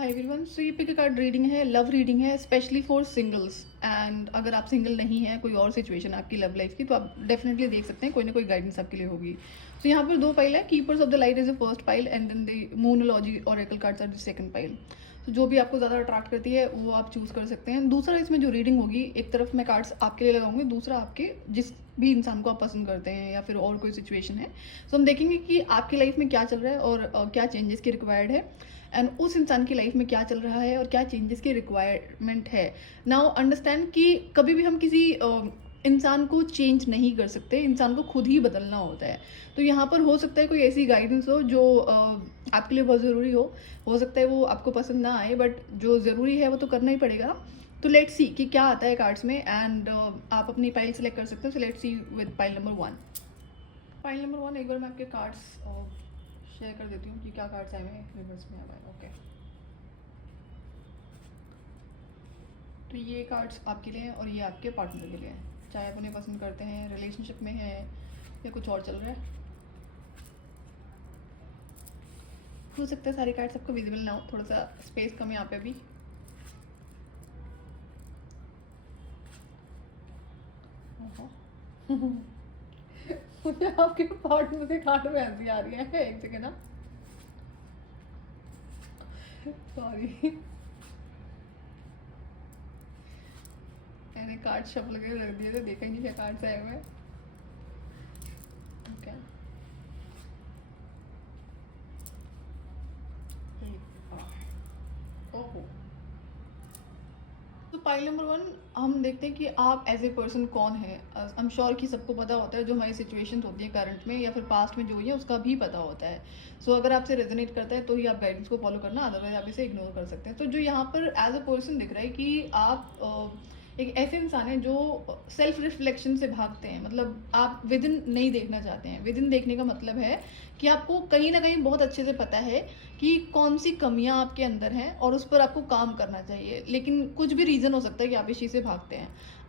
हाय everyone. So ये pick card reading है, love reading है, स्पेशली फॉर सिंगल्स। एंड अगर आप सिंगल नहीं है, कोई और सिचुएशन आपकी लव लाइफ की, तो आप डेफिनेटली देख सकते हैं, कोई ना कोई गाइडेंस आपके लिए होगी। सो यहाँ पर दो पाइल है, keepers of the light is the first pile and then the Moonology oracle cards are the second pile. तो जो भी आपको ज़्यादा अट्रैक्ट करती है वो आप चूज़ कर सकते हैं। दूसरा, इसमें जो रीडिंग होगी, एक तरफ मैं कार्ड्स आपके लिए लगाऊंगी, दूसरा आपके जिस भी इंसान को आप पसंद करते हैं या फिर और कोई सिचुएशन है। सो हम देखेंगे कि आपकी लाइफ में क्या चल रहा है और क्या चेंजेस की रिक्वायर्ड है, एंड उस इंसान की लाइफ में क्या चल रहा है और क्या चेंजेस की रिक्वायरमेंट है। नाउ अंडरस्टैंड कि कभी भी हम किसी इंसान को चेंज नहीं कर सकते, इंसान को खुद ही बदलना होता है। तो यहाँ पर हो सकता है कोई ऐसी गाइडेंस हो जो आपके लिए बहुत ज़रूरी हो सकता है वो आपको पसंद ना आए, बट जो ज़रूरी है वो तो करना ही पड़ेगा। तो लेट्स सी कि क्या आता है कार्ड्स में, एंड आप अपनी पाइल सेलेक्ट कर सकते हो। So let's see with pile number 1। Pile number 1, एक बार मैं आपके कार्ड्स शेयर कर देती हूँ कि क्या कार्ड्स आए हैं रिवर्स में। आ गए, ओके। तो ये कार्ड्स आपके लिए हैं और ये आपके पार्टनर के लिए हैं, चाहे आप उन्हें पसंद करते हैं, रिलेशनशिप में है या कुछ और चल रहा है। हो सकता है सारी कार्ड्स आपको विजिबल ना हो, थोड़ा सा स्पेस कम है यहाँ पे भी। मुझे आपके पार्टनर के कार्ड में हंसी आ रही है, एक सेकेंड ना, सॉरी। मैंने कार्ड शफल करके रख दिए थे, देखा ही नहीं क्या कार्ड्स आए हुए हैं। ओके, ओहो। तो पाइल नंबर 1 हम देखते हैं कि आप एज ए पर्सन कौन है। आई एम श्योर कि सबको पता होता है, जो हमारी सिचुएशंस होती है करंट में या फिर पास्ट में जो हुई है उसका भी पता होता है। सो अगर आपसे रेजोनेट करता है तो ही आप गाइडेंस को फॉलो करना, अदरवाइज आप इसे इग्नोर कर सकते हैं। तो जो यहाँ पर एज अ पर्सन दिख रहा है कि आप एक ऐसे इंसान है जो सेल्फ रिफ्लेक्शन से भागते हैं, मतलब आप विद इन नहीं देखना चाहते हैं। विद इन देखने का मतलब है कि आपको कहीं ना कहीं बहुत अच्छे से पता है कि कौन सी कमियां आपके अंदर हैं और उस पर आपको काम करना चाहिए, लेकिन कुछ भी रीज़न हो सकता है कि आप इस चीज़ से भागते हैं।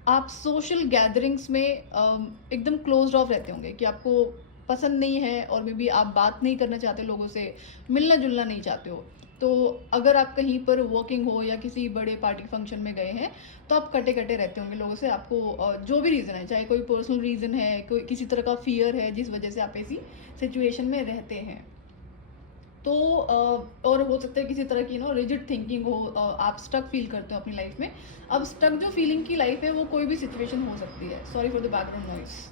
आप सोशल गैदरिंग्स में एकदम क्लोज ऑफ रहते होंगे कि आपको पसंद नहीं है, और मे बी आप बात नहीं करना चाहते लोगों से, मिलना जुलना नहीं चाहते हो। तो अगर आप कहीं पर वर्किंग हो या किसी बड़े पार्टी फंक्शन में गए हैं तो आप कटे कटे रहते होंगे लोगों से। आपको जो भी रीज़न है, चाहे कोई पर्सनल रीज़न है, कोई किसी तरह का फियर है जिस वजह से आप ऐसी सिचुएशन में रहते हैं, तो और हो सकता है किसी तरह की रिजिड थिंकिंग हो, आप स्टक फील करते हो अपनी लाइफ में। अब स्टक जो फीलिंग की लाइफ है वो कोई भी सिचुएशन हो सकती है। Sorry for the background noise.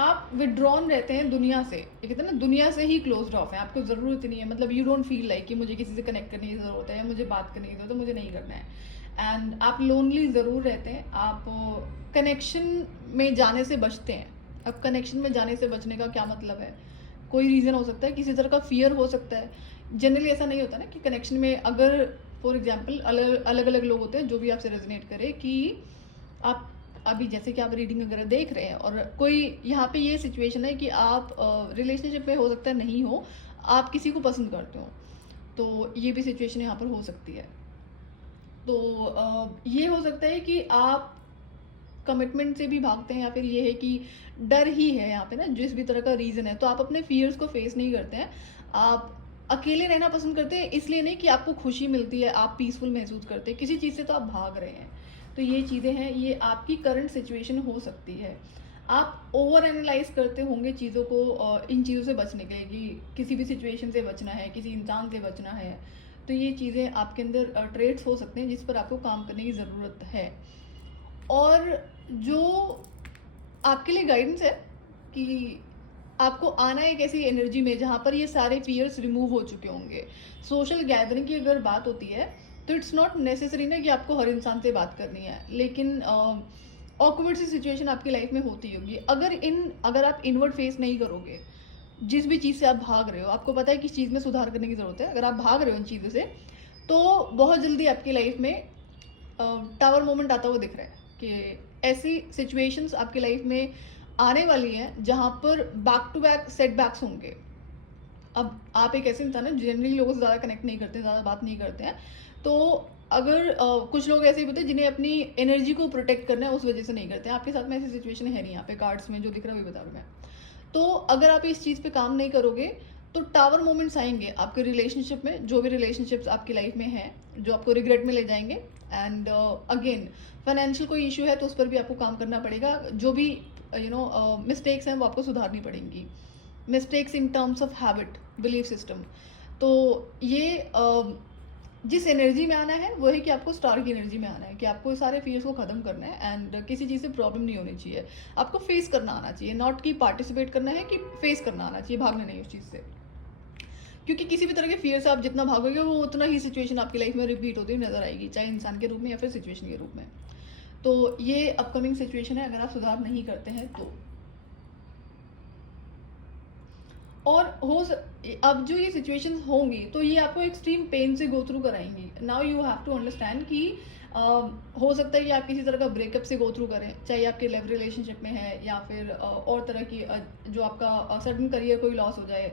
आप विड्रॉन रहते हैं दुनिया से, ये कहते हैं ना, दुनिया से ही क्लोज ऑफ है, आपको ज़रूरत नहीं है, मतलब यू डोंट फील लाइक कि मुझे किसी से कनेक्ट करने की ज़रूरत है या मुझे बात करने की ज़रूरत है, मुझे नहीं करना है। एंड आप लोनली ज़रूर रहते हैं, आप कनेक्शन में जाने से बचते हैं। अब कनेक्शन में जाने से बचने का क्या मतलब है? कोई रीज़न हो सकता है, किसी तरह का फियर हो सकता है। जनरली ऐसा नहीं होता ना कि कनेक्शन में, अगर फॉर एग्जाम्पल अलग अलग लोग होते हैं जो भी आपसे रेजोनेट करे, कि आप अभी जैसे कि आप रीडिंग वगैरह देख रहे हैं और कोई यहाँ पे ये सिचुएशन है कि आप रिलेशनशिप में हो सकता है नहीं हो, आप किसी को पसंद करते हो, तो ये भी सिचुएशन यहाँ पर हो सकती है। तो ये हो सकता है कि आप कमिटमेंट से भी भागते हैं, या फिर ये है कि डर ही है यहाँ पे ना, जिस भी तरह का रीज़न है, तो आप अपने फियर्स को फेस नहीं करते हैं। आप अकेले रहना पसंद करते हैं, इसलिए नहीं कि आपको खुशी मिलती है, आप पीसफुल महसूस करते हैं, किसी चीज़ से तो आप भाग रहे हैं। तो ये चीज़ें हैं, ये आपकी करंट सिचुएशन हो सकती है। आप ओवर एनालाइज करते होंगे चीज़ों को, इन चीज़ों से बचने के लिए कि किसी भी सिचुएशन से बचना है, किसी इंसान से बचना है। तो ये चीज़ें आपके अंदर ट्रेड्स हो सकते हैं जिस पर आपको काम करने की ज़रूरत है। और जो आपके लिए गाइडेंस है कि आपको आना है एक ऐसी एनर्जी में जहाँ पर ये सारे फियर्स रिमूव हो चुके होंगे। सोशल गैदरिंग की अगर बात होती है तो इट्स नॉट नेसेसरी ना कि आपको हर इंसान से बात करनी है, लेकिन ऑकवर्ड सी सिचुएशन आपकी लाइफ में होती होगी। अगर आप इनवर्ड फेस नहीं करोगे, जिस भी चीज़ से आप भाग रहे हो, आपको पता है किस चीज़ में सुधार करने की ज़रूरत है, अगर आप भाग रहे हो इन चीज़ों से, तो बहुत जल्दी आपकी लाइफ में टावर मोमेंट आता हुआ दिख रहा है कि ऐसी सिचुएशंस आपकी लाइफ में आने वाली हैं जहाँ पर बैक टू बैक सेटबैक्स होंगे। अब आप एक ऐसे इंसान है जनरली लोगों से ज़्यादा कनेक्ट नहीं करते, ज़्यादा बात नहीं करते हैं, तो अगर कुछ लोग ऐसे भी होते हैं जिन्हें अपनी एनर्जी को प्रोटेक्ट करना है, उस वजह से नहीं करते हैं। आपके साथ में ऐसी सिचुएशन है नहीं, यहाँ पे कार्ड्स में जो दिख रहा है वही बता रहा हूँ मैं। तो अगर आप इस चीज़ पे काम नहीं करोगे तो टावर मोमेंट्स आएंगे आपके रिलेशनशिप में, जो भी रिलेशनशिप्स आपकी लाइफ में हैं, जो आपको रिग्रेट में ले जाएंगे। एंड अगेन फाइनेंशियल कोई इशू है तो उस पर भी आपको काम करना पड़ेगा। जो भी मिस्टेक्स हैं वो आपको सुधारनी पड़ेंगी। Mistakes in terms of habit, belief system. तो ये जिस एनर्जी में आना है वो है कि आपको स्टार की एनर्जी में आना है, कि आपको सारे फियर्स को खत्म करना है एंड किसी चीज़ से प्रॉब्लम नहीं होनी चाहिए। आपको फेस करना आना चाहिए, नॉट कि पार्टिसिपेट करना है, कि फेस करना आना चाहिए, भागना नहीं उस चीज़ से। क्योंकि किसी भी तरह के फियर से आप जितना भागोगे वो उतना ही सिचुएशन आपकी लाइफ में रिपीट होती हुई नजर आएगी, चाहे इंसान के रूप में या फिर सिचुएशन के रूप में। तो ये अपकमिंग सिचुएशन है, अगर आप सुधार नहीं करते हैं तो। और अब जो ये सिचुएशंस होंगी तो ये आपको एक्सट्रीम पेन से गो थ्रू कराएंगी। Now you have to understand कि हो सकता है कि आप किसी तरह का ब्रेकअप से गो थ्रू करें, चाहे आपके लव रिलेशनशिप में है या फिर और तरह की जो आपका सडन करियर कोई लॉस हो जाए।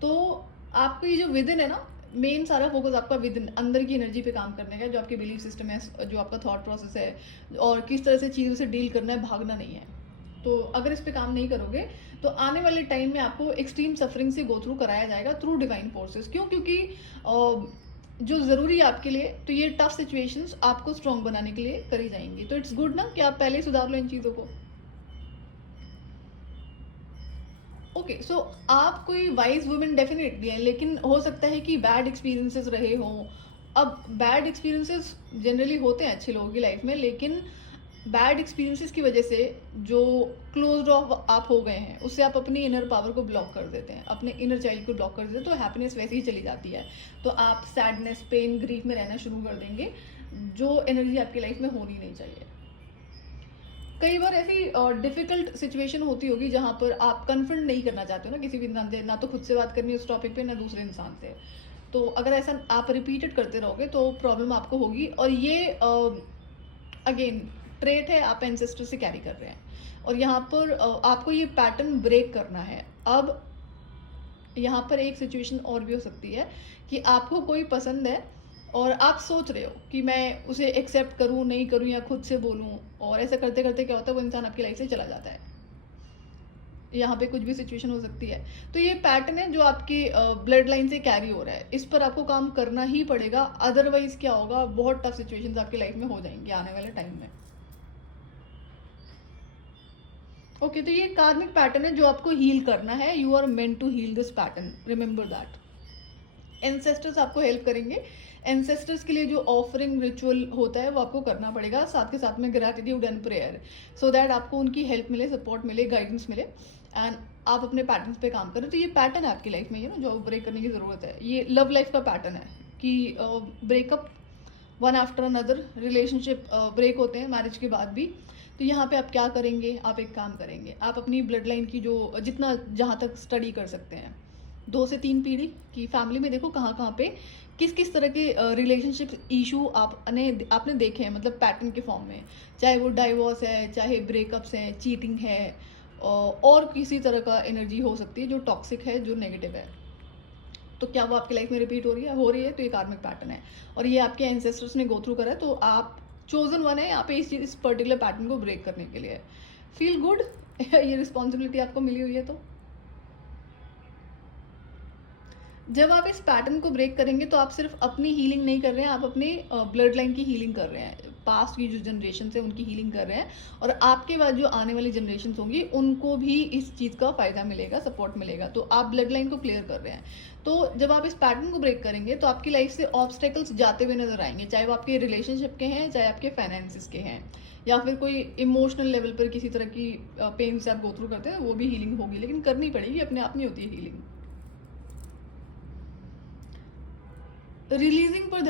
तो आपको ये जो विद इन है ना, मेन सारा फोकस आपका विद इन, अंदर की एनर्जी पे काम करने का, जो आपके बिलीफ सिस्टम है, जो आपका थॉट प्रोसेस है और किस तरह से चीज़ों से डील करना है, भागना नहीं है। तो अगर इस पे काम नहीं करोगे तो आने वाले टाइम में आपको एक्सट्रीम सफरिंग से गो थ्रू कराया जाएगा थ्रू डिवाइन फोर्सेस। क्यों? क्योंकि जो ज़रूरी है आपके लिए, तो ये टफ सिचुएशंस आपको स्ट्रॉन्ग बनाने के लिए करी जाएंगी। तो इट्स गुड ना कि आप पहले ही सुधार लो इन चीज़ों को। ओके, सो आप कोई वाइज वुमेन डेफिनेटली है, लेकिन हो सकता है कि बैड एक्सपीरियंसेस रहे हों। अब बैड एक्सपीरियंसेस जनरली होते हैं अच्छे लोगों की लाइफ में, लेकिन बैड एक्सपीरियंसेस की वजह से जो क्लोज्ड ऑफ आप हो गए हैं उससे आप अपनी इनर पावर को ब्लॉक कर देते हैं, अपने इनर चाइल्ड को ब्लॉक कर देते हैं, तो हैप्पीनेस वैसे ही चली जाती है। तो आप सैडनेस, पेन, ग्रीफ में रहना शुरू कर देंगे, जो एनर्जी आपकी लाइफ में होनी नहीं चाहिए। कई बार ऐसी डिफिकल्ट सिचुएशन होती होगी जहाँ पर आप कन्फ्रंट नहीं करना चाहते हो ना किसी भी इंसान से, ना तो खुद से बात करनी है उस टॉपिक पे, ना दूसरे इंसान से। तो अगर ऐसा आप रिपीटेड करते रहोगे तो प्रॉब्लम आपको होगी। और ये अगेन ट्रेट है, आप एंसेस्टर से कैरी कर रहे हैं। और यहाँ पर आपको ये पैटर्न ब्रेक करना है। अब यहाँ पर एक सिचुएशन और भी हो सकती है कि आपको कोई पसंद है और आप सोच रहे हो कि मैं उसे एक्सेप्ट करूँ, नहीं करूँ, या खुद से बोलूँ, और ऐसा करते करते क्या होता है, वो इंसान आपकी लाइफ से चला जाता है। यहाँ पे कुछ भी सिचुएशन हो सकती है। तो ये पैटर्न है जो आपकी ब्लड लाइन से कैरी हो रहा है, इस पर आपको काम करना ही पड़ेगा। अदरवाइज क्या होगा, बहुत टफ सिचुएशंस आपकी लाइफ में हो जाएंगी आने वाले टाइम में। ओके, तो ये कार्मिक पैटर्न है जो आपको हील करना है। You are meant to heal this pattern, remember that. Ancestors आपको हेल्प करेंगे। एंसेस्टर्स के लिए जो ऑफरिंग रिचुअल होता है वो आपको करना पड़ेगा, साथ के साथ में gratitude and prayer, so that आपको उनकी हेल्प मिले, सपोर्ट मिले, गाइडेंस मिले, एंड आप अपने पैटर्न्स पे काम करें। तो ये पैटर्न है आपकी लाइफ में, ये ना जो ब्रेक करने की ज़रूरत है। ये लव लाइफ का पैटर्न है कि breakup one after another, relationship break होते हैं मैरिज के बाद भी। तो यहाँ पे आप क्या करेंगे, आप एक काम करेंगे, आप अपनी ब्लड लाइन की जो जितना जहाँ तक स्टडी कर सकते हैं, 2 से 3 पीढ़ी की फैमिली में देखो कहाँ कहाँ पे किस किस तरह के रिलेशनशिप इशू आपने देखे हैं, मतलब पैटर्न के फॉर्म में, चाहे वो डाइवोर्स है, चाहे ब्रेकअप्स हैं, चीटिंग है, और किसी तरह का एनर्जी हो सकती है जो टॉक्सिक है, जो नेगेटिव है। तो क्या वो आपकी लाइफ में रिपीट हो रही है, तो ये कार्मिक पैटर्न है और ये आपके एंसेस्टर्स ने गो थ्रू करा है। तो आप चोजन वन है यहाँ पे इस पर्टिकुलर पैटर्न को ब्रेक करने के लिए। फील गुड ये रिस्पॉन्सिबिलिटी आपको मिली हुई है। तो जब आप इस पैटर्न को ब्रेक करेंगे तो आप सिर्फ अपनी हीलिंग नहीं कर रहे हैं, आप अपनी ब्लड लाइन की हीलिंग कर रहे हैं, पास्ट की जो जनरेशन है उनकी हीलिंग कर रहे हैं, और आपके बाद जो आने वाली जनरेशन होंगी उनको भी इस चीज़ का फ़ायदा मिलेगा, सपोर्ट मिलेगा। तो आप ब्लड लाइन को क्लियर कर रहे हैं। तो जब आप इस पैटर्न को ब्रेक करेंगे तो आपकी लाइफ से ऑब्स्टेकल्स जाते हुए नजर आएंगे, चाहे वो आपके रिलेशनशिप के हैं, चाहे आपके फाइनेंसिस के हैं, या फिर कोई इमोशनल लेवल पर किसी तरह की पेन से आप गो थ्रू करते हैं, वो भी हीलिंग होगी, लेकिन करनी पड़ेगी, अपने आप नहीं होती है हीलिंग। रिलीजिंग पर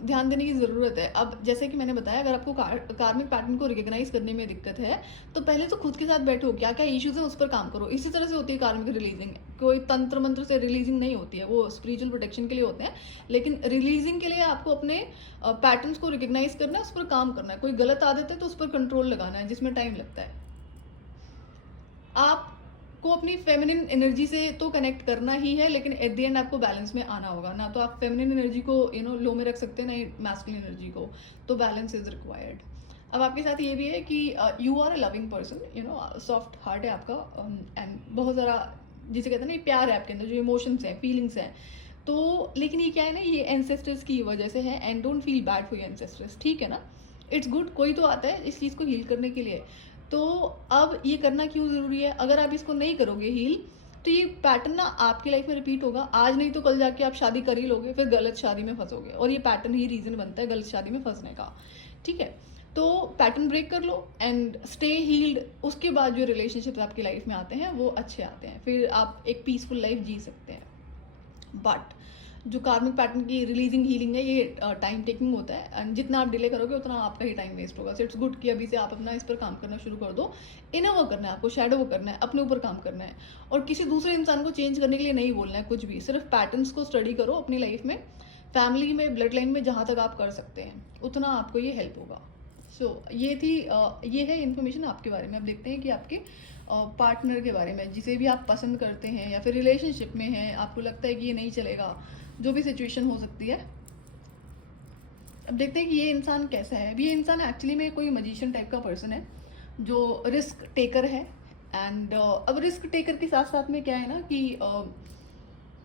ध्यान देने की ज़रूरत है। अब जैसे कि मैंने बताया, अगर आपको कार्मिक पैटर्न को रिकॉग्नाइज करने में दिक्कत है तो पहले तो खुद के साथ बैठो, क्या क्या इश्यूज है उस पर काम करो। इसी तरह से होती है कार्मिक रिलीजिंग, कोई तंत्र मंत्र से रिलीजिंग नहीं होती है, वो स्पिरिचुअल प्रोटेक्शन के लिए होते हैं, लेकिन रिलीजिंग के लिए आपको अपने पैटर्न्स को रिकॉग्नाइज करना है, उस पर काम करना है। कोई गलत आदत है तो उस पर कंट्रोल लगाना है, जिसमें टाइम लगता है। आप को अपनी फेमिनिन एनर्जी से तो कनेक्ट करना ही है, लेकिन एट द एंड आपको बैलेंस में आना होगा। ना तो आप फेमिनिन एनर्जी को लो में रख सकते हैं, ना ही मैस्कुलिन एनर्जी को, तो बैलेंस इज रिक्वायर्ड। अब आपके साथ ये भी है कि you are a loving person, you know, soft heart है आपका, एंड बहुत ज़रा जिसे कहते हैं ना प्यार है आपके अंदर, जो इमोशंस हैं, फीलिंग्स हैं। तो लेकिन ये क्या है ना, ये एंसेस्टर्स की वजह से है, and don't feel bad for your ancestors, ठीक है ना। इट्स गुड, कोई तो आता है इस चीज़ को हील करने के लिए। तो अब ये करना क्यों ज़रूरी है? अगर आप इसको नहीं करोगे हील, तो ये पैटर्न ना आपकी लाइफ में रिपीट होगा। आज नहीं तो कल जाके आप शादी कर ही लोगे, फिर गलत शादी में फंसोगे, और ये पैटर्न ही रीज़न बनता है गलत शादी में फंसने का, ठीक है। तो पैटर्न ब्रेक कर लो एंड स्टे हील्ड। उसके बाद जो रिलेशनशिप्स आपकी लाइफ में आते हैं वो अच्छे आते हैं, फिर आप एक पीसफुल लाइफ जी सकते हैं। बट जो कार्मिक पैटर्न की रिलीजिंग हीलिंग है, ये टाइम टेकिंग होता है, एंड जितना आप डिले करोगे उतना आपका ही टाइम वेस्ट होगा। सो इट्स गुड कि अभी से आप अपना इस पर काम करना शुरू कर दो। इनर वर्क करना है आपको, शैडो वर्क करना है, अपने ऊपर काम करना है, और किसी दूसरे इंसान को चेंज करने के लिए नहीं बोलना है कुछ भी। सिर्फ पैटर्न्स को स्टडी करो अपनी लाइफ में, फैमिली में, ब्लड लाइन में, जहाँ तक आप कर सकते हैं उतना आपको ये हेल्प होगा। सो ये थी ये है इन्फॉर्मेशन आपके बारे में। अब देखते हैं कि आपके पार्टनर के बारे में, जिसे भी आप पसंद करते हैं या फिर रिलेशनशिप में हैं, आपको लगता है कि ये नहीं चलेगा, जो भी सिचुएशन हो सकती है। अब देखते हैं कि ये इंसान कैसा है। अब ये इंसान एक्चुअली में कोई मजिशियन टाइप का पर्सन है, जो रिस्क टेकर है। एंड अब रिस्क टेकर के साथ साथ में क्या है ना कि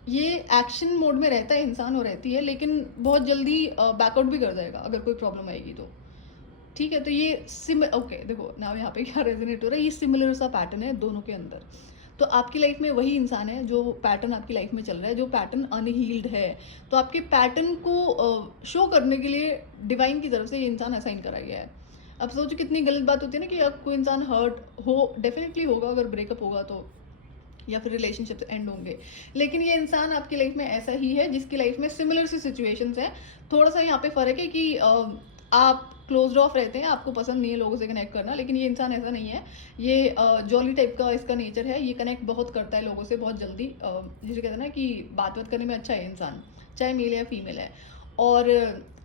ये एक्शन मोड में रहता है इंसान, और रहती है, लेकिन बहुत जल्दी बैकआउट भी कर जाएगा अगर कोई प्रॉब्लम आएगी तो, ठीक है। तो ये ओके, देखो ना यहाँ पे क्या रेजोनेट हो रहा है, ये सिमिलर सा पैटर्न है दोनों के अंदर। तो आपकी लाइफ में वही इंसान है जो पैटर्न आपकी लाइफ में चल रहा है, जो पैटर्न अनहील्ड है। तो आपके पैटर्न को शो करने के लिए डिवाइन की तरफ से ये इंसान असाइन करा गया है। अब सोचो कितनी गलत बात होती है ना कि अब कोई इंसान हर्ट हो, डेफिनेटली होगा अगर ब्रेकअप होगा तो, या फिर रिलेशनशिप एंड होंगे। लेकिन ये इंसान आपकी लाइफ में ऐसा ही है जिसकी लाइफ में सिमिलर सी सिचुएशंस हैं। थोड़ा सा यहाँ पे फर्क है कि आप क्लोज्ड ऑफ रहते हैं, आपको पसंद नहीं है लोगों से कनेक्ट करना, लेकिन ये इंसान ऐसा नहीं है। ये जॉली टाइप का इसका नेचर है, ये कनेक्ट बहुत करता है लोगों से बहुत जल्दी। जिसे कहते हैं ना कि बात करने में अच्छा है इंसान, चाहे मेल या फीमेल है। और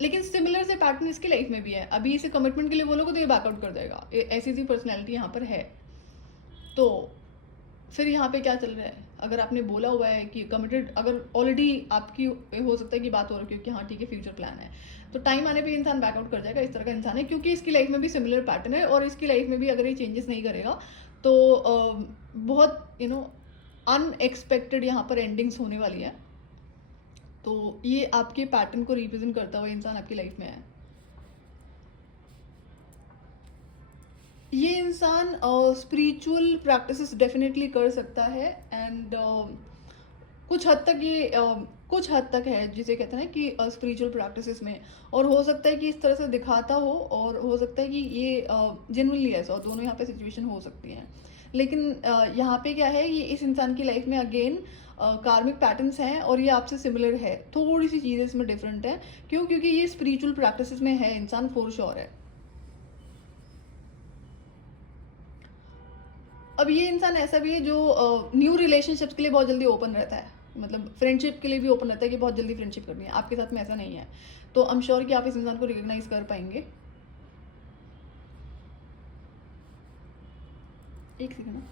लेकिन सिमिलर से पैटर्न इसकी लाइफ में भी है। अभी इसे कमिटमेंट के लिए बोलोगे तो ये बैकआउट कर देगा, ऐसी सी पर्सनैलिटी यहाँ पर है। तो फिर यहाँ पे क्या चल रहा है, अगर आपने बोला हुआ है कि कमिटेड, अगर ऑलरेडी आपकी हो सकता है कि बात हो रही है कि हाँ ठीक है फ्यूचर प्लान है, तो टाइम आने पे इंसान बैकआउट कर जाएगा। इस तरह का इंसान है, क्योंकि इसकी लाइफ में भी सिमिलर पैटर्न है, और इसकी लाइफ में भी अगर ये चेंजेस नहीं करेगा तो बहुत अनएक्सपेक्टेड यहाँ पर एंडिंग्स होने वाली है। तो ये आपके पैटर्न को रिप्रेजेंट करता हुआ इंसान आपकी लाइफ में है। ये इंसान स्पिरिचुअल प्रैक्टिसेस डेफिनेटली कर सकता है, एंड कुछ हद तक ये कुछ हद तक है जिसे कहते हैं ना कि स्पिरिचुअल प्रैक्टिसेस में, और हो सकता है कि इस तरह से दिखाता हो, और हो सकता है कि ये जेन्युइनली ऐसा हो। दोनों यहाँ पे सिचुएशन हो सकती हैं। लेकिन यहाँ पे क्या है, ये इस इंसान की लाइफ में अगेन कार्मिक पैटर्न्स हैं, और ये आपसे सिमिलर है। थोड़ी सी चीज़ें इसमें डिफरेंट है। क्यों? क्योंकि ये स्पिरिचुअल प्रैक्टिसेस में है इंसान, फॉर श्योर है। अब ये इंसान ऐसा भी है जो न्यू रिलेशनशिप्स के लिए बहुत जल्दी ओपन रहता है, मतलब फ्रेंडशिप के लिए भी ओपन रहता है कि बहुत जल्दी फ्रेंडशिप करनी है। आपके साथ में ऐसा नहीं है, तो आई एम श्योर कि आप इस इंसान को रिकॉग्नाइज कर पाएंगे। एक सेकंड।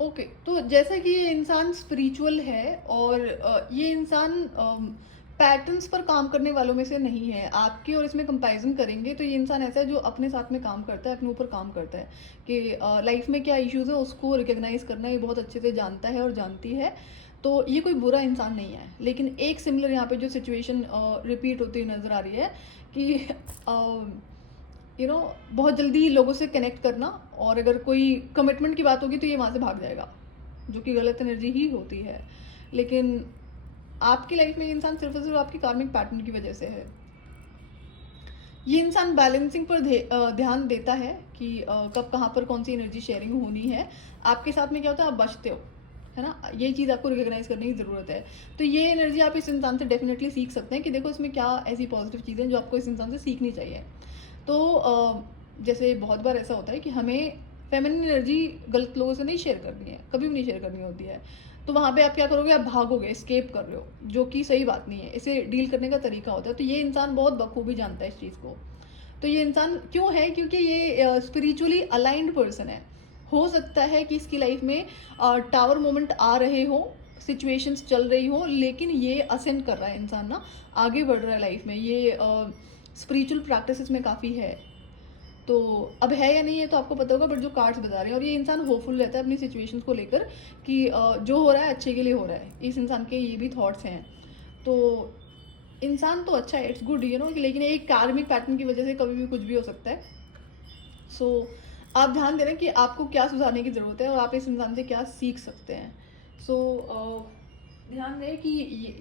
ओके, तो जैसा कि ये इंसान स्पिरिचुअल है, और ये इंसान पैटर्न्स पर काम करने वालों में से नहीं है। आपके और इसमें कंपैरिजन करेंगे तो ये इंसान ऐसा है जो अपने साथ में काम करता है, अपने ऊपर काम करता है कि लाइफ में क्या इश्यूज है उसको रिकॉग्नाइज करना ये बहुत अच्छे से जानता है और जानती है। तो ये कोई बुरा इंसान नहीं है। लेकिन एक सिमिलर यहाँ पे जो सिचुएशन रिपीट होती हुई नज़र आ रही है कि बहुत जल्दी लोगों से कनेक्ट करना, और अगर कोई कमिटमेंट की बात होगी तो ये वहाँ से भाग जाएगा, जो कि गलत एनर्जी ही होती है। लेकिन आपकी लाइफ में ये इंसान सिर्फ और सिर्फ आपकी कार्मिक पैटर्न की वजह से है। ये इंसान बैलेंसिंग पर ध्यान देता है कि कब कहाँ पर कौन सी एनर्जी शेयरिंग होनी है। आपके साथ में क्या होता है, आप बचते हो, है ना। ये चीज़ आपको रिकॉग्नाइज करने की ज़रूरत है। तो ये एनर्जी आप इस इंसान से डेफिनेटली सीख सकते हैं कि देखो इसमें क्या ऐसी पॉजिटिव चीज़ें हैं जो आपको इस इंसान से सीखनी चाहिए। तो जैसे बहुत बार ऐसा होता है कि हमें फेमिनिन एनर्जी गलत लोगों से नहीं शेयर करनी है, कभी भी नहीं शेयर करनी होती है। तो वहाँ पे आप क्या करोगे, आप भागोगे, एस्केप कर रहे हो, जो कि सही बात नहीं है। इसे डील करने का तरीका होता है। तो ये इंसान बहुत बखूबी जानता है इस चीज़ को। तो ये इंसान क्यों है, क्योंकि ये स्पिरिचुअली अलाइंड पर्सन है। हो सकता है कि इसकी लाइफ में टावर मोमेंट आ रहे हो, सिचुएशंस चल रही हो, लेकिन ये असेंड कर रहा है इंसान ना, आगे बढ़ रहा है लाइफ में, ये स्पिरिचुअल प्रैक्टिसेस में काफ़ी है। तो अब है या नहीं है तो आपको पता होगा, बट जो कार्ड्स बता रहे हैं, और ये इंसान होपफुल रहता है अपनी सिचुएशंस को लेकर कि जो हो रहा है अच्छे के लिए हो रहा है, इस इंसान के ये भी थॉट्स हैं। तो इंसान तो अच्छा है, इट्स गुड लेकिन एक कार्मिक पैटर्न की वजह से कभी भी कुछ भी हो सकता है। सो आप ध्यान दे रहे हैं कि आपको क्या सुधारने की ज़रूरत है और आप इस इंसान से क्या सीख सकते हैं। सो ध्यान दें कि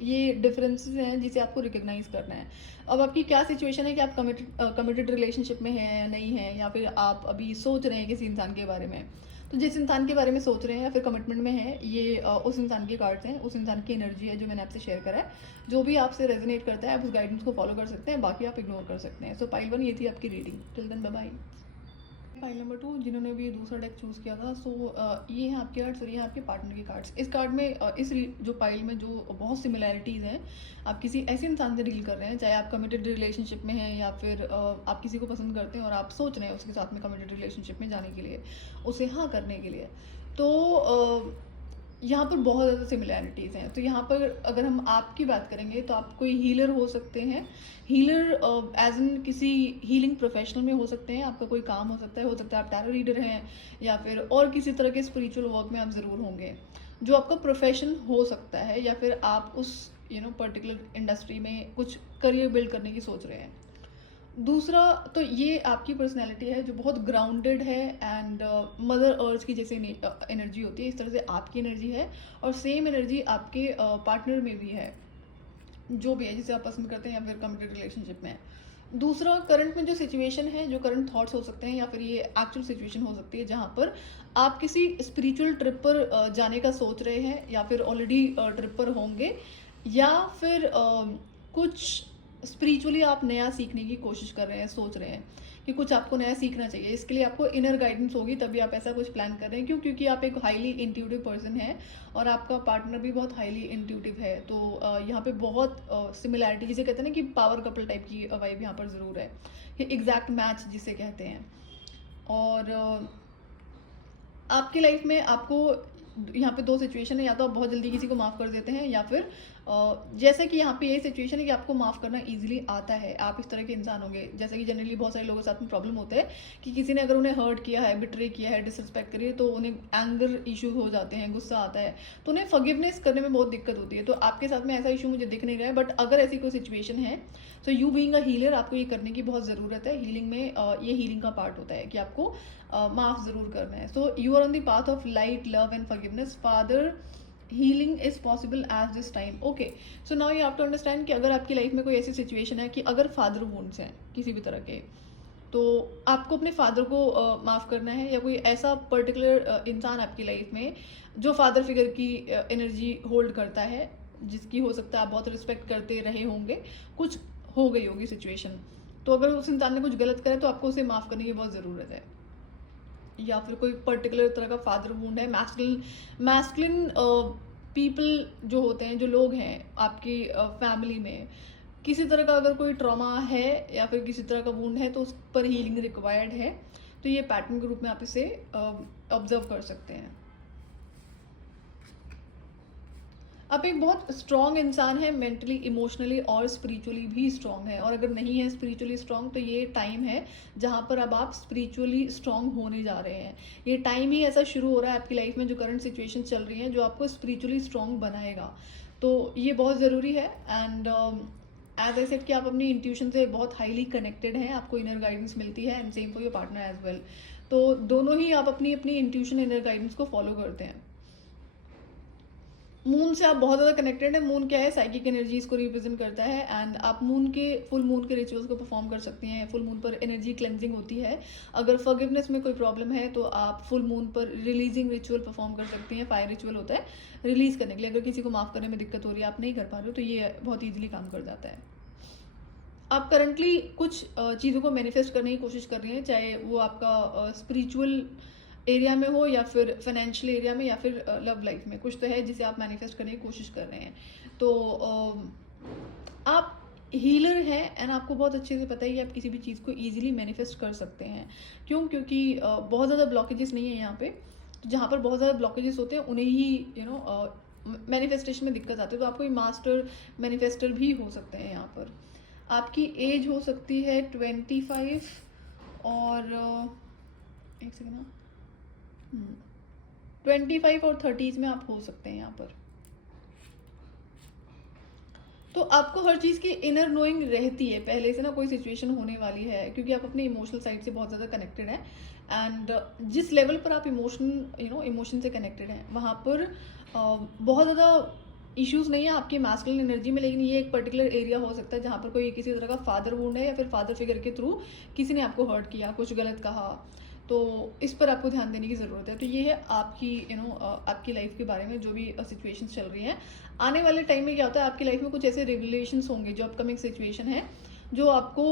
ये डिफरेंसेस हैं जिसे आपको रिकग्नाइज करना है। अब आपकी क्या सिचुएशन है कि आप कमिटेड रिलेशनशिप में हैं या नहीं हैं, या फिर आप अभी सोच रहे हैं किसी इंसान के बारे में। तो जिस इंसान के बारे में सोच रहे हैं या फिर कमिटमेंट में है, ये उस इंसान के कार्ड्स हैं, उस इंसान की एनर्जी है जो मैंने आपसे शेयर करा है। जो भी आपसे रेजोनेट करता है आप उस गाइडेंस को फॉलो कर सकते हैं, बाकी आप इग्नोर कर सकते हैं। सो पाइल 1 ये थी आपकी रीडिंग। Till then bye bye. File number 2 जिन्होंने भी दूसरा डेक चूज़ किया था, सो ये हैं आपके कार्ड्स और ये हैं आपके पार्टनर के कार्ड्स। इस कार्ड में जो पाइल में जो बहुत सिमिलैरिटीज़ हैं, आप किसी ऐसे इंसान से डील कर रहे हैं, चाहे आप कमिटेड रिलेशनशिप में हैं या फिर आप किसी को पसंद करते हैं और आप सोच रहे हैं उसके साथ में कमिटेड रिलेशनशिप में जाने के लिए, उसे हाँ करने के लिए। तो यहाँ पर बहुत ज़्यादा सिमिलैरिटीज़ हैं। तो यहाँ पर अगर हम आपकी बात करेंगे तो आप कोई हीलर हो सकते हैं। हीलर एज इन किसी हीलिंग प्रोफेशनल में हो सकते हैं, आपका कोई काम हो सकता है आप टैरो रीडर हैं, या फिर और किसी तरह के स्पिरिचुअल वर्क में आप ज़रूर होंगे, जो आपका प्रोफेशन हो सकता है, या फिर आप उस पर्टिकुलर इंडस्ट्री में कुछ करियर बिल्ड करने की सोच रहे हैं। दूसरा तो ये आपकी पर्सनैलिटी है जो बहुत ग्राउंडेड है एंड मदर अर्थ की जैसे एनर्जी होती है, इस तरह से आपकी एनर्जी है, और सेम एनर्जी आपके पार्टनर में भी है, जो भी है जिसे आप पसंद करते हैं या फिर कमिटेड रिलेशनशिप में है। दूसरा, करंट में जो सिचुएशन है, जो करंट थॉट्स हो सकते हैं या फिर ये एक्चुअल सिचुएशन हो सकती है जहाँ पर आप किसी स्पिरिचुअल ट्रिप पर जाने का सोच रहे हैं, या फिर ऑलरेडी ट्रिप पर होंगे, या फिर कुछ स्पिरिचुअली आप नया सीखने की कोशिश कर रहे हैं, सोच रहे हैं कि कुछ आपको नया सीखना चाहिए। इसके लिए आपको इनर गाइडेंस होगी, तभी आप ऐसा कुछ प्लान कर रहे हैं। क्योंकि आप एक हाईली इंट्यूटिव पर्सन है और आपका पार्टनर भी बहुत हाईली इंट्यूटिव है। तो यहाँ पे बहुत सिमिलैरिटी, जिसे कहते हैं ना कि पावर कपल टाइप की वाइब यहाँ पर ज़रूर है, ये एग्जैक्ट मैच जिसे कहते हैं। और आपकी लाइफ में आपको यहाँ पे दो सिचुएशन है, या तो आप बहुत जल्दी किसी को माफ़ कर देते हैं, या फिर जैसे कि यहाँ पे ये सिचुएशन है कि आपको माफ़ करना इजीली आता है, आप इस तरह के इंसान होंगे। जैसे कि जनरली बहुत सारे लोगों के साथ में प्रॉब्लम होता है कि किसी ने अगर उन्हें हर्ट किया है, बिट्रे किया है, डिसरिस्पेक्ट करी है, तो उन्हें एंगर इशूज हो जाते हैं, गुस्सा आता है, तो उन्हें फॉरगिवनेस करने में बहुत दिक्कत होती है। तो आपके साथ में ऐसा इशू मुझे दिख नहीं रहा है, बट अगर ऐसी कोई सिचुएशन है तो यू बीइंग अ हीलर आपको ये करने की बहुत ज़रूरत है। हीलिंग में ये हीलिंग का पार्ट होता है कि आपको माफ़ ज़रूर करना है। So you are on the path of light, love and forgiveness. Father healing is possible as this time. Okay, so now you have to understand कि अगर आपकी लाइफ में कोई ऐसी सिचुएशन है कि अगर फादर वुंड्स हैं किसी भी तरह के, तो आपको अपने फादर को माफ़ करना है, या कोई ऐसा पर्टिकुलर इंसान आपकी लाइफ में जो फादर फिगर की एनर्जी होल्ड करता है, जिसकी हो सकता है आप बहुत रिस्पेक्ट करते रहे होंगे, कुछ हो गई होगी सिचुएशन, तो अगर उस इंसान ने कुछ गलत करा तो आपको उसे माफ़ करने की बहुत ज़रूरत है। या फिर कोई पर्टिकुलर तरह का फादर वुंड है, मैस्कुलिन पीपल जो होते हैं, जो लोग हैं आपकी फैमिली में, किसी तरह का अगर कोई ट्रॉमा है या फिर किसी तरह का वुंड है, तो उस पर हीलिंग रिक्वायर्ड है। तो ये पैटर्न के रूप में आप इसे ऑब्जर्व कर सकते हैं। आप एक बहुत स्ट्रॉन्ग इंसान है, मेंटली, इमोशनली और स्पिरिचुअली भी स्ट्रॉन्ग है, और अगर नहीं है स्पिरिचुअली स्ट्रॉन्ग तो ये टाइम है जहाँ पर अब आप स्पिरिचुअली स्ट्रॉन्ग होने जा रहे हैं। ये टाइम ही ऐसा शुरू हो रहा है आपकी लाइफ में, जो करंट सिचुएशन चल रही हैं, जो आपको स्पिरिचुअली स्ट्रॉन्ग बनाएगा। तो ये बहुत ज़रूरी है। एंड एज आई सेड कि आप अपनी इंट्यूशन से बहुत हाईली कनेक्टेड हैं, आपको इनर गाइडेंस मिलती है, and same for your partner as well. तो दोनों ही आप अपनी अपनी इंट्यूशन, इनर गाइडेंस को फॉलो करते हैं। मून से आप बहुत ज़्यादा कनेक्टेड है। मून क्या है? साइकिक एनर्जीज को रिप्रेजेंट करता है, एंड आप फुल मून के रिचुअल्स को परफॉर्म कर सकती हैं। फुल मून पर एनर्जी क्लेंजिंग होती है। अगर फॉरगिवनेस में कोई प्रॉब्लम है तो आप फुल मून पर रिलीजिंग रिचुअल परफॉर्म कर सकती हैं। फायर रिचुअल होता है रिलीज करने के लिए। अगर किसी को माफ़ करने में दिक्कत हो रही है, आप नहीं कर पा रहे हो, तो ये बहुत ईजिली काम कर जाता है। आप करंटली कुछ चीज़ों को मैनिफेस्ट करने की कोशिश कर रही हैं, चाहे वो आपका स्पिरिचुअल एरिया में हो या फिर फाइनेंशियल एरिया में या फिर लव लाइफ में, कुछ तो है जिसे आप मैनिफेस्ट करने की कोशिश कर रहे हैं। तो आप हीलर हैं, एंड आपको बहुत अच्छे से पता है कि आप किसी भी चीज़ को ईजिली मैनिफेस्ट कर सकते हैं। क्यों? क्योंकि बहुत ज़्यादा ब्लॉकेजेस नहीं है यहाँ पे। तो जहाँ पर बहुत ज़्यादा ब्लॉकेजेस होते हैं उन्हें ही मैनिफेस्टेशन में दिक्कत आती है, तो आप कोई मास्टर मैनिफेस्टर भी हो सकते हैं यहाँ पर। आपकी एज हो सकती है 25 और एक सेकेंड ना, 25 और 30s में आप हो सकते हैं यहाँ पर। तो आपको हर चीज़ की इनर नोइंग रहती है पहले से ना, कोई सिचुएशन होने वाली है, क्योंकि आप अपने इमोशनल साइड से बहुत ज़्यादा कनेक्टेड हैं। एंड जिस लेवल पर आप इमोशन से कनेक्टेड हैं, वहाँ पर बहुत ज़्यादा इश्यूज नहीं है आपकी मैस्कुलिन एनर्जी में, लेकिन ये एक पर्टिकुलर एरिया हो सकता है जहाँ पर कोई किसी तरह का फादर वुंड है, या फिर फादर फिगर के थ्रू किसी ने आपको हर्ट किया, कुछ गलत कहा, तो इस पर आपको ध्यान देने की ज़रूरत है। तो ये है आपकी आपकी लाइफ के बारे में जो भी सिचुएशंस चल रही हैं। आने वाले टाइम में क्या होता है, आपकी लाइफ में कुछ ऐसे रिवलेशंस होंगे जो अपकमिंग सिचुएशन है, जो आपको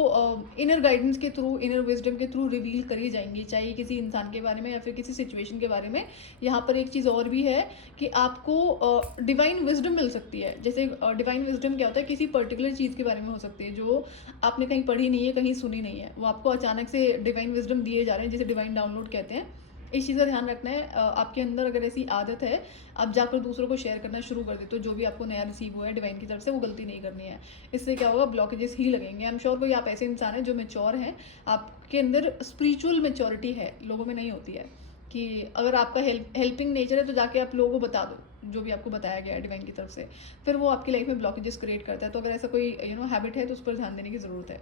इनर गाइडेंस के थ्रू, इनर विजडम के थ्रू रिवील करी जाएंगी, चाहे किसी इंसान के बारे में या फिर किसी सिचुएशन के बारे में। यहाँ पर एक चीज़ और भी है कि आपको डिवाइन विजडम मिल सकती है। जैसे डिवाइन विजडम क्या होता है, किसी पर्टिकुलर चीज़ के बारे में हो सकती है जो आपने कहीं पढ़ी नहीं है, कहीं सुनी नहीं है, वो आपको अचानक से डिवाइन विजडम दिए जा रहे हैं, जिसे डिवाइन डाउनलोड कहते हैं। इस चीज़ का ध्यान रखना है। आपके अंदर अगर ऐसी आदत है, आप जाकर दूसरों को शेयर करना शुरू कर देते हो जो भी आपको नया रिसीव हुआ है डिवाइन की तरफ से, वो गलती नहीं करनी है। इससे क्या होगा, ब्लॉकेजेस ही लगेंगे। आई एम श्योर कोई आप ऐसे इंसान हैं जो मेच्योर हैं, आपके अंदर स्पिरिचुअल मेच्योरिटी है, लोगों में नहीं होती है। कि अगर आपका हेल्पिंग नेचर है तो जाके आप लोगों को बता दो जो भी आपको बताया गया है डिवाइन की तरफ से, फिर वो आपकी लाइफ में ब्लॉकेजेस क्रिएट करता है। तो अगर ऐसा कोई हैबिट है तो उस पर ध्यान देने की ज़रूरत है।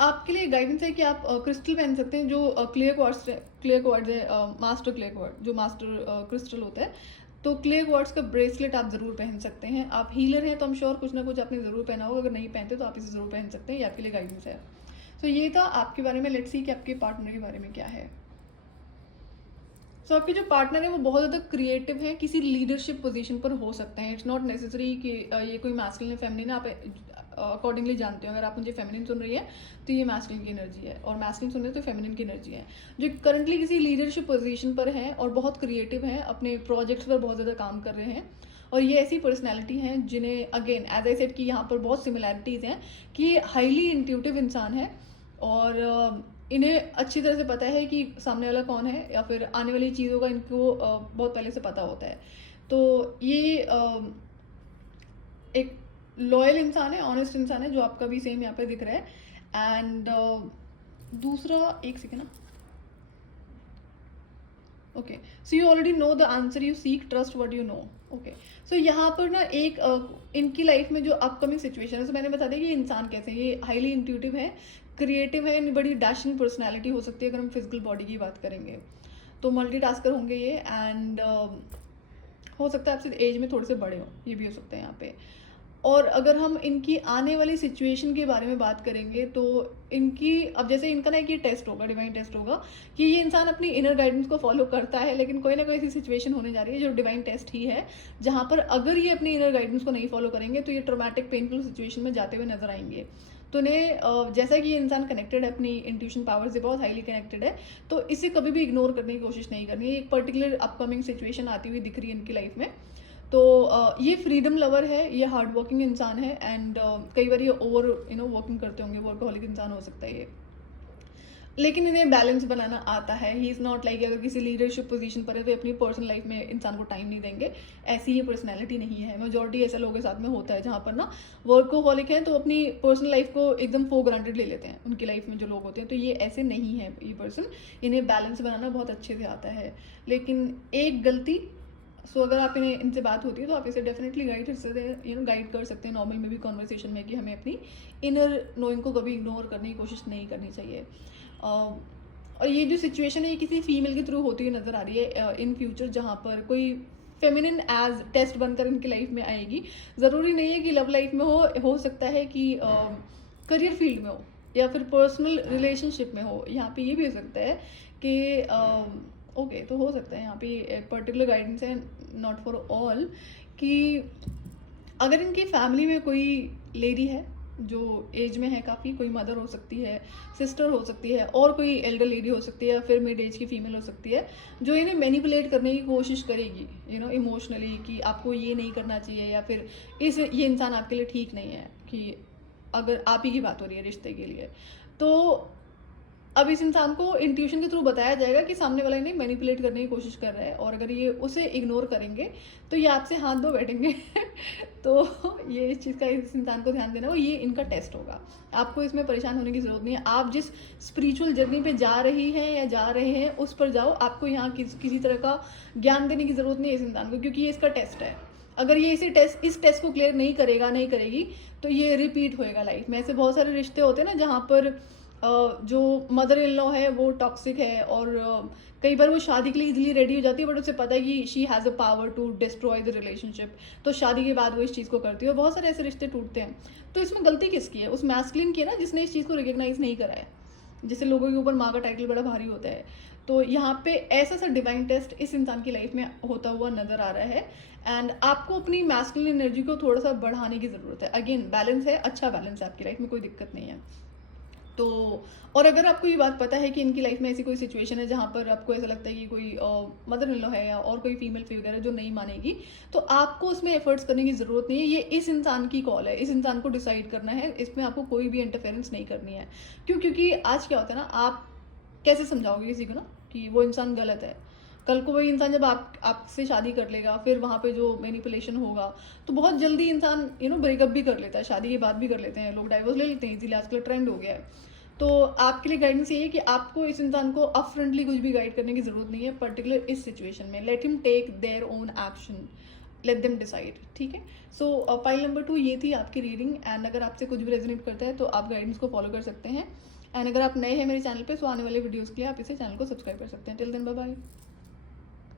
आपके लिए गाइडेंस है कि आप क्रिस्टल पहन सकते हैं, जो क्लियर क्वार्ट्ज है, मास्टर क्लियर क्वार्ट्ज, जो मास्टर क्रिस्टल होता है। तो क्लियर क्वार्ट्ज का ब्रेसलेट आप ज़रूर पहन सकते हैं। आप हीलर हैं तो हम श्योर कुछ ना कुछ आपने ज़रूर पहना होगा, अगर नहीं पहनते तो आप इसे ज़रूर पहन सकते हैं, ये आपके लिए गाइडेंस है। तो ये था आपके बारे में। लेट्स सी कि आपके पार्टनर के बारे में क्या है। आपके जो पार्टनर है वो बहुत ज़्यादा क्रिएटिव है, किसी लीडरशिप पोजीशन पर हो सकते हैं। इट्स नॉट नेसेसरी कि ये कोई मैस्कुलिन है फेमिनिन, आप अकॉर्डिंगली जानते हो। अगर आप मुझे फेमिनिन सुन रही है तो ये मैस्कुलिन की एनर्जी है, और मैस्कुलिन सुन रहे हो तो फेमिनिन की एनर्जी है, जो करंटली किसी लीडरशिप पोजीशन पर हैं और बहुत क्रिएटिव हैं, अपने प्रोजेक्ट्स पर बहुत ज़्यादा काम कर रहे हैं। और ये ऐसी पर्सनैलिटी हैं जिन्हें, अगेन एज आई सेड कि यहाँ पर बहुत सिमिलैरिटीज़ हैं, कि हाईली इंट्यूटिव इंसान है, और इन्हें अच्छी तरह से पता है कि सामने वाला कौन है, या फिर आने वाली चीज़ों का इनको बहुत पहले से पता होता है। तो ये एक लॉयल इंसान है, ऑनेस्ट इंसान है, जो आपका भी सेम यहाँ पे दिख रहा है। एंड दूसरा, एक सेकेंड ना, okay, so you already know the answer you seek, trust what you know. Okay, so यहाँ पर ना एक इनकी लाइफ में जो अपकमिंग सिचुएशन है, तो मैंने बता दिया कि ये इंसान कैसे हैं। ये हाईली इंट्यूटिव है, क्रिएटिव है, बड़ी डैशिंग पर्सनैलिटी हो सकती है अगर हम फिजिकल बॉडी की बात करेंगे तो। मल्टीटास्कर होंगे ये, एंड हो सकता है आपसे एज में थोड़े से बड़े हों, ये भी हो सकता है यहाँ पे। और अगर हम इनकी आने वाली सिचुएशन के बारे में बात करेंगे तो इनकी, अब जैसे इनका ना कि टेस्ट होगा, डिवाइन टेस्ट होगा, कि ये इंसान अपनी इनर गाइडेंस को फॉलो करता है, लेकिन कोई ना कोई ऐसी सिचुएशन होने जा रही है जो डिवाइन टेस्ट ही है, जहाँ पर अगर ये अपनी इनर गाइडेंस को नहीं फॉलो करेंगे तो ये ट्रोमैटिक पेनफुल सिचुएशन में जाते हुए नजर आएंगे। तो इन्हें, जैसा कि ये इंसान कनेक्टेड है अपनी इंट्यूशन पावर से, बहुत हाईली कनेक्टेड है, तो इसे कभी भी इग्नोर करने की कोशिश नहीं करनी है। एक पर्टिकुलर अपकमिंग सिचुएशन आती हुई दिख रही है इनकी लाइफ में। तो ये फ्रीडम लवर है, ये हार्ड वर्किंग इंसान है, एंड कई बार ये ओवर वर्किंग करते होंगे, वर्कहॉलिक इंसान हो सकता है ये, लेकिन इन्हें बैलेंस बनाना आता है। ही इज़ नॉट लाइक अगर किसी लीडरशिप पोजीशन पर है तो अपनी पर्सनल लाइफ में इंसान को टाइम नहीं देंगे, ऐसी ये पर्सनैलिटी नहीं है। मेजॉरिटी ऐसा लोगों के साथ में होता है जहाँ पर ना वर्कोहॉलिक हैं तो अपनी पर्सनल लाइफ को एकदम फॉर ग्रांटेड ले लेते हैं उनकी लाइफ में जो लोग होते हैं। तो ये ऐसे नहीं है ये पर्सन, इन्हें बैलेंस बनाना बहुत अच्छे से आता है। लेकिन एक गलती, अगर आप इनसे बात होती है तो आप इसे डेफिनेटली गाइड कर सकते हैं, गाइड कर सकते हैं नॉर्मल में भी कॉन्वर्सेशन में, कि हमें अपनी इनर नोइंग को कभी इग्नोर करने की कोशिश नहीं करनी चाहिए। और ये जो सिचुएशन है ये किसी फीमेल के थ्रू होती हुई नज़र आ रही है इन फ्यूचर, जहाँ पर कोई फेमिनिन एज टेस्ट बनकर इनकी लाइफ में आएगी। ज़रूरी नहीं है कि लव लाइफ में हो सकता है कि करियर फील्ड में हो, या फिर पर्सनल रिलेशनशिप में हो। यहाँ पे ये भी हो सकता है कि ओके, तो हो सकता है यहाँ पे एक पर्टिकुलर गाइडेंस है, नॉट फॉर ऑल, कि अगर इनकी फैमिली में कोई लेडी है जो एज में है काफ़ी, कोई मदर हो सकती है, सिस्टर हो सकती है, और कोई एल्डर लेडी हो सकती है, या फिर मिड एज की फीमेल हो सकती है, जो इन्हें मैनिपुलेट करने की कोशिश करेगी इमोशनली, कि आपको ये नहीं करना चाहिए, या फिर ये इंसान आपके लिए ठीक नहीं है, कि अगर आप ही की बात हो रही है रिश्ते के लिए। तो अब इस इंसान को इंट्यूशन के थ्रू बताया जाएगा कि सामने वाला इन्हें मैनिपुलेट करने की कोशिश कर रहा है, और अगर ये उसे इग्नोर करेंगे तो ये आपसे हाथ धो बैठेंगे। तो ये इस चीज़ का इस इंसान को ध्यान देना हो, ये इनका टेस्ट होगा। आपको इसमें परेशान होने की ज़रूरत नहीं है। आप जिस स्पिरिचुअल जर्नी पे जा रही हैं या जा रहे हैं उस पर जाओ। आपको यहाँ किसी तरह का ज्ञान देने की ज़रूरत नहीं है इस इंसान को, क्योंकि ये इसका टेस्ट है। अगर ये इस टेस्ट को क्लियर नहीं करेगा, नहीं करेगी, तो ये रिपीट होएगा लाइफ में। ऐसे बहुत सारे रिश्ते होते हैं ना जहाँ पर जो मदर इन लॉ है वो टॉक्सिक है, और कई बार वो शादी के लिए इजीली रेडी हो जाती है, बट उसे पता है कि she has a power to destroy the relationship, तो शादी के बाद वो इस चीज़ को करती है, और बहुत सारे ऐसे रिश्ते टूटते हैं। तो इसमें गलती किसकी है? उस मैस्कुलिन की है ना, जिसने इस चीज़ को रिकग्नाइज नहीं करा है। जैसे लोगों के ऊपर माँ का टाइटल बड़ा भारी होता है, तो यहाँ पे ऐसा सा डिवाइन टेस्ट इस इंसान की लाइफ में होता हुआ नजर आ रहा है। एंड आपको अपनी मैस्कुलिन एनर्जी को थोड़ा सा बढ़ाने की ज़रूरत है। अगेन बैलेंस है, अच्छा बैलेंस है आपकी लाइफ में, कोई दिक्कत नहीं है। तो और अगर आपको ये बात पता है कि इनकी लाइफ में ऐसी कोई सिचुएशन है जहाँ पर आपको ऐसा लगता है कि कोई मदर इन लॉ है या और कोई फीमेल फिगर है जो नहीं मानेगी, तो आपको उसमें एफर्ट्स करने की ज़रूरत नहीं है। ये इस इंसान की कॉल है, इस इंसान को डिसाइड करना है, इसमें आपको कोई भी इंटरफेरेंस नहीं करनी है। क्योंकि आज क्या होता है ना, आप कैसे समझाओगे किसी को ना कि वो इंसान गलत है? कल को वही इंसान जब आपसे शादी कर लेगा, फिर वहाँ पे जो मैनिपुलेशन होगा, तो बहुत जल्दी इंसान ब्रेकअप भी कर लेता है, शादी के बाद भी कर लेते हैं लोग, डाइवोर्स ले लेते हैं इजीली, आजकल ट्रेंड हो गया है। तो आपके लिए गाइडेंस ये है कि आपको इस इंसान को अपफ्रंटली कुछ भी गाइड करने की जरूरत नहीं है, पर्टिकुलर इस सिचुएशन में। Let him take their own action, let them decide, ठीक है। सो पाइल नंबर 2 ये थी आपकी रीडिंग। एंड अगर आपसे कुछ भी रेजोनेट करता है तो आप गाइडेंस को फॉलो कर सकते हैं। एंड अगर आप नए हैं मेरे चैनल पे, सो आने वाले वीडियोस के लिए आप इसे चैनल को सब्सक्राइब कर सकते हैं। Till then bye bye.